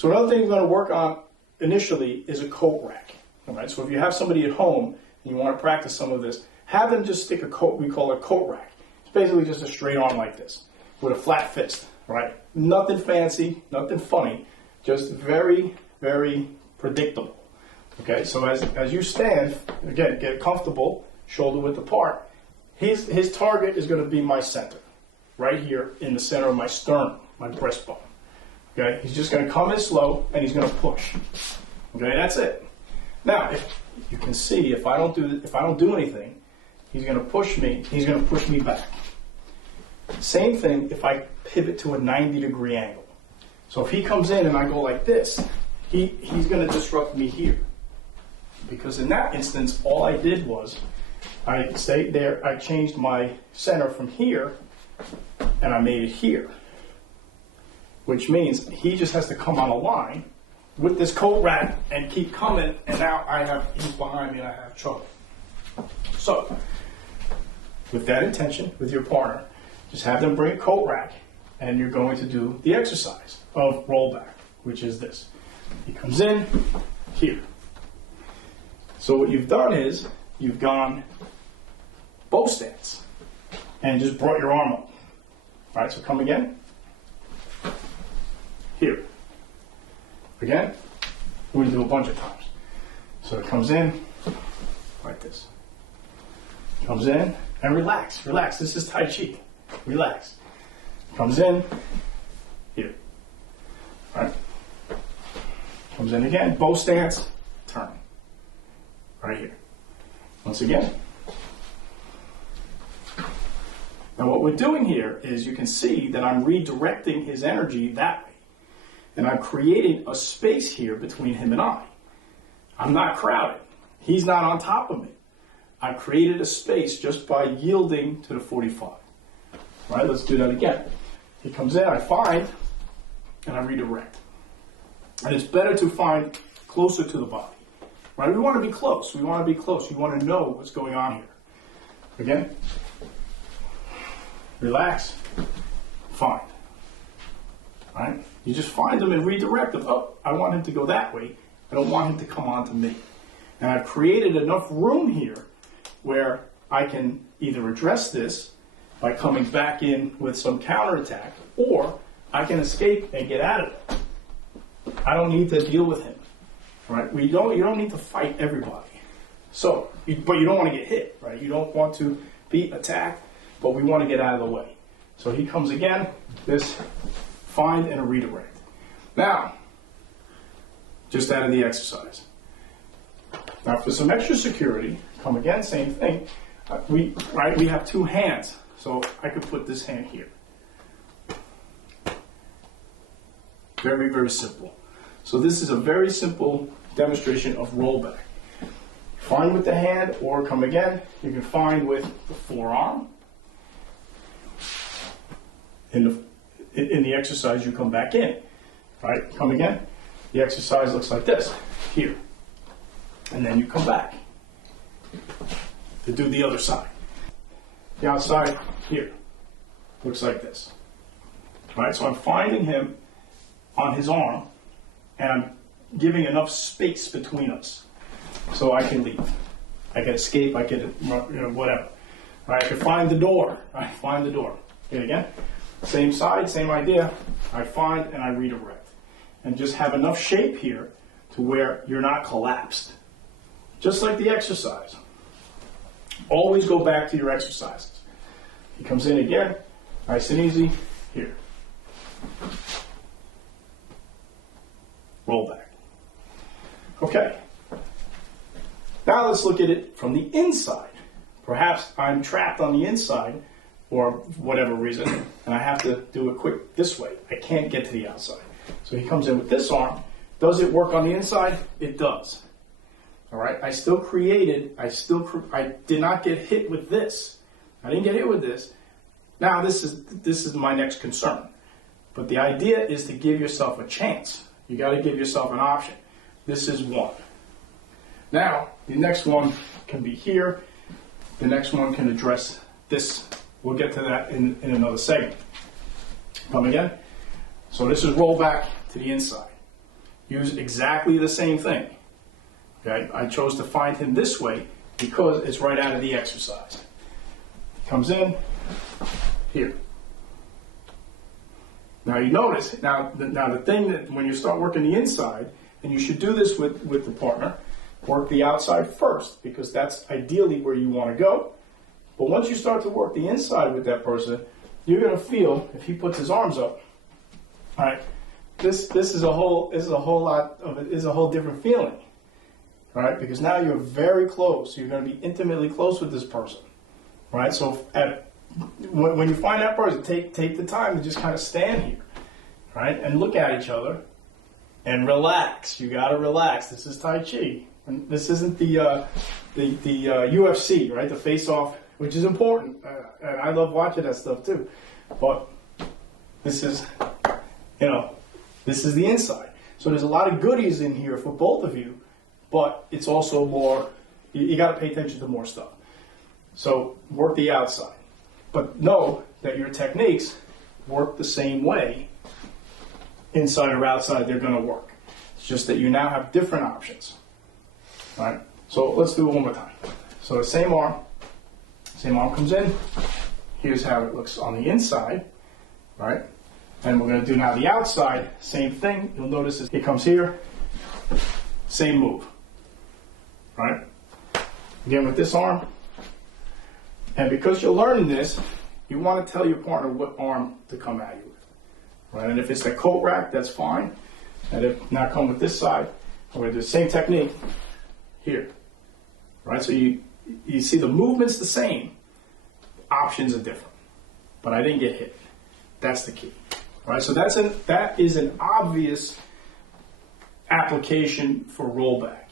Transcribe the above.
So another thing we're going to work on initially is a coat rack. All right, so if you have somebody at home and you want to practice some of this, have them just stick a coat, we call it a coat rack. It's basically just a straight arm like this with a flat fist, right? Nothing fancy, nothing funny, just very, very predictable. Okay, so as you stand, again, get comfortable, shoulder width apart. His target is going to be my center, right here in the center of my sternum, my breastbone. Okay, he's just going to come in slow and he's going to push. Okay, that's it. Now, if you can see, if I don't do anything, he's going to push me. He's going to push me back. Same thing if I pivot to a 90-degree angle. So if he comes in and I go like this, he's going to disrupt me here. Because in that instance, all I did was I stayed there. I changed my center from here, and I made it here. Which means he just has to come on a line with this coat rack and keep coming, and now he's behind me and I have trouble. So, with that intention, with your partner, just have them bring a coat rack, and you're going to do the exercise of rollback, which is this. He comes in here. So what you've done is, you've gone bow stance, and just brought your arm up. All right, so come again. Here. Again, we're going to do a bunch of times. So it comes in like this. Comes in and relax, relax. This is Tai Chi. Relax. Comes in here. All right. Comes in again, bow stance, turn. Right here. Once again. Now what we're doing here is you can see that I'm redirecting his energy that way. And I'm creating a space here between him and I. I'm not crowded. He's not on top of me. I created a space just by yielding to the 45. All right, let's do that again. He comes in, I find, and I redirect. And it's better to find closer to the body. Right? We want to be close. We want to be close. You want to know what's going on here. Again. Relax. Find. Right? You just find them and redirect them. Oh, I want him to go that way. I don't want him to come on to me. And I've created enough room here where I can either address this by coming back in with some counterattack, or I can escape and get out of it. I don't need to deal with him. Right? You don't need to fight everybody. So, but you don't want to get hit, right? You don't want to be attacked, but we want to get out of the way. So he comes again, this find and a redirect. Now, just out of the exercise. Now for some extra security, come again, same thing. We have two hands, so I could put this hand here. Very, very simple. So this is a very simple demonstration of rollback. Find with the hand, or come again, you can find with the forearm. In the exercise, you come back in. Right? Come again. The exercise looks like this, here. And then you come back to do the other side. The outside, here. Looks like this. Right? So I'm finding him on his arm, and I'm giving enough space between us so I can leave. I can escape, I can, whatever. Right? I can find the door. I find the door. Okay, again. Same side, same idea. I find and I redirect. And just have enough shape here to where you're not collapsed. Just like the exercise. Always go back to your exercises. He comes in again, nice and easy, here. Roll back. Okay. Now let's look at it from the inside. Perhaps I'm trapped on the inside, or whatever reason, and I have to do it quick this way. I can't get to the outside. So he comes in with this arm. Does it work on the inside? It does. All right. I did not get hit with this. I didn't get hit with this. Now this is my next concern. But the idea is to give yourself a chance. You got to give yourself an option. This is one. Now the next one can be here. The next one can address this. We'll get to that in another segment. Come again. So this is roll back to the inside. use exactly the same thing. Okay, I chose to find him this way because it's right out of the exercise. Comes in here. Now you notice, now the thing that when you start working the inside, and you should do this with the partner, work the outside first, because that's ideally where you want to go. But once you start to work the inside with that person, you're going to feel, if he puts his arms up, all right, this is a whole different feeling. All right, because now you're very close. You're going to be intimately close with this person. All right, so when you find that person, take the time to just kind of stand here, right, and look at each other and relax. You got to relax. This is Tai Chi, and this isn't the UFC, right? The face-off, which is important, and I love watching that stuff too. But this is, this is the inside. So there's a lot of goodies in here for both of you, but it's also more. You got to pay attention to more stuff. So work the outside. But know that your techniques work the same way, inside or outside, they're going to work. It's just that you now have different options. All right? So let's do it one more time. So the same arm comes in. Here's how it looks on the inside, right? And we're going to do now the outside, same thing. You'll notice it comes here, same move, right? Again with this arm. And because you're learning this, you want to tell your partner what arm to come at you with, right? And if it's the coat rack, that's fine. And if not, come with this side. We're going to do the same technique here, right? So you see the movement's the same, options are different. But I didn't get hit. That's the key, right? So that is an obvious application for rollback.